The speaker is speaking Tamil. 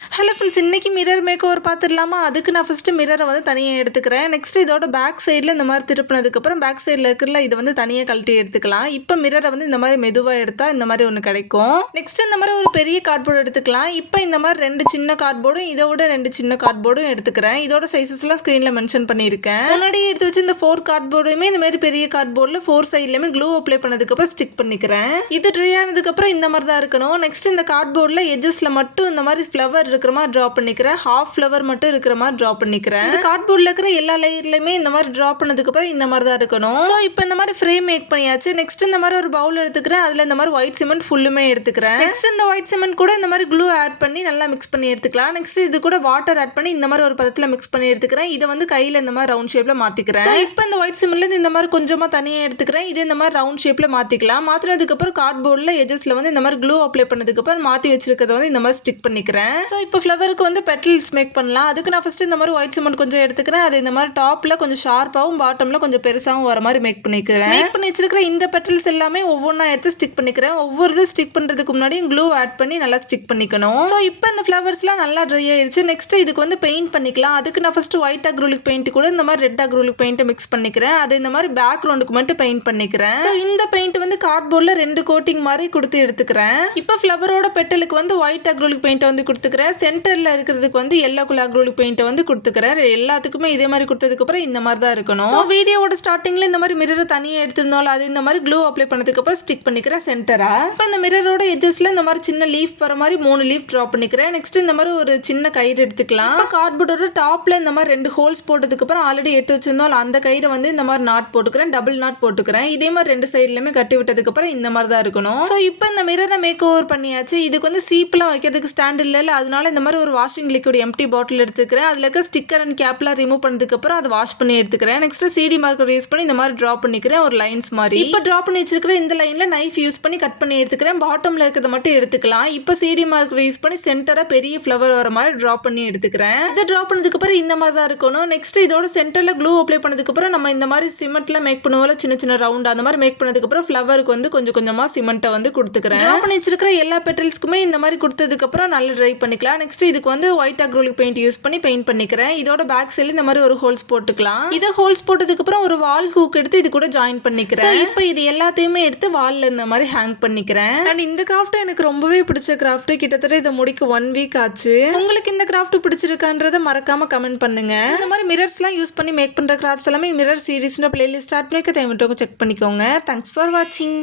ஹலோ ஃப்ரெண்ட்ஸ், இன்னைக்கு மிரர் மேக் ஓவர் பார்த்துடலாமா? அதுக்கு நான் ஃபஸ்ட்டு மிரரை வந்து தனியாக எடுத்துக்கிறேன். நெக்ஸ்ட் இதோட பேக் சைடில் இந்த மாதிரி திருப்பினதுக்கப்புறம் பேக் சைடில் இருக்கிறல இதை வந்து தனியாக கழட்டி எடுத்துக்கலாம். இப்போ மிரரை வந்து இந்த மாதிரி மெதுவாக எடுத்தால் இந்த மாதிரி ஒன்று கிடைக்கும். நெக்ஸ்ட் இந்த மாதிரி ஒரு பெரிய கார்ட்போர்டு எடுத்துக்கலாம். இப்போ இந்த மாதிரி 2 சின்ன கார்ட்போர்டும் இதோட 2 சின்ன கார்ட்போர்டும் எடுத்துக்கிறேன். இதோட சைஸஸ்லாம் ஸ்க்ரீனில் மென்ஷன் பண்ணியிருக்கேன். முன்னாடி எடுத்து வச்சு இந்த 4 கார்ட்போர்டுமே இந்த மாதிரி பெரிய கார்ட்போர்டில் 4 சைட்லையுமே க்ளூ அப்ளை பண்ணதுக்கப்புறம் ஸ்டிக் பண்ணிக்கிறேன். இது ட்ரை ஆனதுக்கப்புறம் இந்த மாதிரி தான் இருக்கணும். நெக்ஸ்ட் இந்த கார்ட்போர்டில் எஜஸில் மட்டும் இந்த மாதிரி ஃப்ளவர் இருக்கிற மாதிரி ட்ரா பண்ணிக்கிறேன். ஹாஃப் ஃப்ளவர் மட்டும் இருக்கிற மாதிரி ட்ரா பண்ணிக்கிறேன். இந்த கார்ட்போர்டில் இருக்கிற எல்லா லேயர்லையுமே இந்த மாதிரி ட்ரா பண்ணதுக்கு அப்புறம் இந்த மாதிரி தான் இருக்கணும். ஸோ இப்போ இந்த மாதிரி ஃப்ரேம் மேக் பண்ணியாச்சு. நெக்ஸ்ட் இந்த மாதிரி ஒரு பவுல் எடுத்துக்கிறேன். அதில் இந்த மாதிரி ஒயிட் சிமெண்ட் ஃபுல்லுமே எடுத்துக்கிறேன். நெக்ஸ்ட் இந்த ஒயிட் சிமெண்ட் கூட இந்த மாதிரி க்ளூ ஆட் பண்ணி நல்லா மிக்ஸ் பண்ணி எடுத்துக்கலாம். நெக்ஸ்ட் இது கூட வாட்டர் ஆட் பண்ணி இந்த மாதிரி ஒரு பதத்தில் மிக்ஸ் பண்ணி எடுத்துக்கிறேன். இதை வந்து கையில் இந்த மாதிரி ரவுண்ட் ஷேப்பில் மாற்றிக்கிறேன். இப்போ இந்த ஒயிட் சிமெண்ட்லேருந்து இந்த மாதிரி கொஞ்சமாக தனியாக எடுத்துக்கிறேன். இதே இந்த மாதிரி ரவுண்ட் ஷேப்பில் மாற்றிக்கலாம். மாற்றினதுக்கப்புறம் கார்ட்போர்டில் எஜஸில் வந்து இந்த மாதிரி க்ளூ அப்ளை பண்ணதுக்கப்புறம் மாற்றி வச்சிருக்கிறத வந்து இந்த மாதிரி ஸ்டிக் பண்ணிக்கிறேன். ஸோ இப்போ ஃப்ளவருக்கு வந்து பெட்டல்ஸ் மேக் பண்ணலாம். அதுக்கு நான் ஃபஸ்ட்டு இந்த மாதிரி ஒயிட் சிமெண்ட் கொஞ்சம் எடுத்துக்கிறேன். அது இந்த மாதிரி டாப்பில் கொஞ்சம் ஷார்ப்பாகவும் பாட்டமில் கொஞ்சம் பெருசாகவும் வர மாதிரி மேக் பண்ணிக்கிறேன். மேக் பண்ணி வச்சிருக்கிற இந்த பெட்டல்ஸ் எல்லாமே ஒவ்வொன்றா எடுத்து ஸ்டிக் பண்ணிக்கிறேன். ஒவ்வொரு இது ஸ்டிக் பண்ணுறதுக்கு முன்னாடியும் க்ளூ ஆட் பண்ணி நல்லா ஸ்டிக் பண்ணிக்கணும். ஸோ இப்போ இந்த ஃப்ளவர்ஸ்லாம் நல்லா ட்ரை ஆயிடுச்சு. நெக்ஸ்ட் இதுக்கு வந்து பெயிண்ட் பண்ணிக்கலாம். அதுக்கு நான் ஃபஸ்ட்டு ஒயிட் அக்ரிலிக் பெயிண்ட் கூட இந்த மாதிரி ரெட் அக்ரிலிக் பெயிண்ட்டை மிக்ஸ் பண்ணிக்கிறேன். அது இந்த மாதிரி பேக்ரவுண்டுக்கு மட்டும் பெயிண்ட் பண்ணிக்கிறேன். ஸோ இந்த பெயிண்ட் வந்து கார்ட்போர்டில் 2 கோட்டிங் மாதிரி கொடுத்து எடுத்துக்கிறேன். இப்போ ஃப்ளவரோட பெட்டலுக்கு வந்து ஒயிட் அக்ரிலிக் பெயிண்ட்டை வந்து கொடுத்துக்கிறேன். சென்டரில் இருக்கிறதுக்கு வந்து எல்லோ கலர் அக்ரிலிக் பெயிண்ட்டை வந்து கொடுத்துக்கிறேன். எல்லாத்துக்குமே இதே மாதிரி கொடுத்ததுக்கு அப்புறம் இந்த மாதிரி தான் இருக்கணும். ஸோ வீடியோவோட ஸ்டார்டிங்ல இந்த மாதிரி மிரரை தனியாக எடுத்திருந்தாலும் அது இந்த மாதிரி க்ளூ அப்ளை பண்ணதுக்கு அப்புறம் ஸ்டிக் பண்ணிக்கிறேன் சென்டரா. இப்போ இந்த மிரரோட எட்ஜஸ்ல இந்த மாதிரி சின்ன லீஃப் வர மாதிரி 3 லீஃப் ட்ரா பண்ணிக்கிறேன். நெக்ஸ்ட் இந்த மாதிரி ஒரு சின்ன கயிறு எடுத்துக்கலாம். இப்போ கார்ட்போர்டோட டாப்ல இந்த மாதிரி 2 ஹோல்ஸ் போட்டதுக்கு அப்புறம் ஆல்ரெடி எடுத்து வச்சிருந்தோம் அந்த கயிறை வந்து இந்த மாதிரி நாட் போட்டுக்கிறேன். டபுள் நாட் போட்டுக்கிறேன். இதே மாதிரி 2 சைட்லயுமே கட்டி விட்டதுக்கு அப்புறம் இந்த மாதிரி தான் இருக்கணும். ஸோ இப்போ இந்த மிரரை மேக் ஓவர் பண்ணியாச்சு. இதுக்கு வந்து சீப்லாம் வைக்கிறதுக்கு ஸ்டாண்ட் இல்லை, அதனால இந்த மாதிரி ஒரு வாஷிங் லிக்விட் எம்டி பாட்டில் எடுத்துக்கிறேன். அதில் இருக்க ஸ்டிக்கர் அண்ட் கேப்லாம் ரிமூவ் பண்ணதுக்கப்புறம் அதை வாஷ் பண்ணி எடுத்துக்கிறேன். நெக்ஸ்ட் CD மார்க்கர் யூஸ் பண்ணி இந்த மாதிரி ட்ரா பண்ணிக்கிறேன் ஒரு லைன்ஸ் மாதிரி. இப்போ ட்ரா பண்ணி வச்சிருக்கிற இந்த லைன்ல நைஃப் யூஸ் பண்ணி கட் பண்ணி எடுத்துக்கிறேன். பாட்டம்ல இருக்கிறத மட்டும் எடுத்துக்கலாம். இப்போ CD மார்க்கர் யூஸ் பண்ணி சென்டரா பெரிய ஃப்ளவர் வர மாதிரி ட்ரா பண்ணி எடுத்துக்கிறேன். இதை ட்ரா பண்ணதுக்கு அப்புறம் இந்த மாதிரி தான் இருக்கணும். நெக்ஸ்ட் இதோட சென்டர்ல க்ளூ அப்ளை பண்ணதுக்கு அப்புறம் நம்ம இந்த மாதிரி சிமெண்ட்ல மேக் பண்ணுவோம்ல சின்ன சின்ன ரவுண்ட், அந்த மாதிரி மேக் பண்ணதுக்கு அப்புறம் ஃப்ளவருக்கு வந்து கொஞ்சம் கொஞ்சமா சிமெண்ட்டை வந்து கொடுத்துக்கிறேன். ட்ரா பண்ணி வச்சிருக்கிற எல்லா பெட்டல்ஸ்க்குமே இந்த மாதிரி கொடுத்ததுக்கு அப்புறம் நல்லா ட்ரை பண்ணிக்கலாம். நெக்ஸ்ட் இதுக்கு வந்து ஒயிட் அக்ரிலிக் பெயிண்ட் யூஸ் பண்ணி பெயிண்ட் பண்ணிக்கிறேன். இதோட பேக் சைடுல இந்த மாதிரி ஒரு ஹோல்ஸ் போட்டுக்கலாம். இத ஹோல்ஸ் போட்டதுக்கு அப்புறம் ஒரு வால் ஹூக் எடுத்து இது கூட ஜாயின் பண்ணிக்கிறேன். இப்போ இது எல்லாத்தையுமே எடுத்து வால்ல இந்த மாதிரி ஹேங் பண்ணிக்கிறேன். அண்ட் இந்த கிராஃப்ட் எனக்கு ரொம்பவே பிடிச்ச கிராஃப்ட். கிட்டத்தட்ட இதை முடிக்க 1 வீக் ஆச்சு. உங்களுக்கு இந்த கிராஃப்ட் பிடிச்சிருக்கான்றத மறக்காம கமெண்ட் பண்ணுங்க. இந்த மாதிரி மிரர்ஸ்லாம் யூஸ் பண்ணி மேக் பண்ற கிராஃப்ட்ஸ் எல்லாமே மிரர் சீரிஸ்ன்ற பிளேலிஸ்ட் ஸ்டார்ட் பண்ணிக்க தேவைப்பட்டவங்க செக் பண்ணிக்கோங்க. தேங்க்ஸ் ஃபார் வாட்சிங்.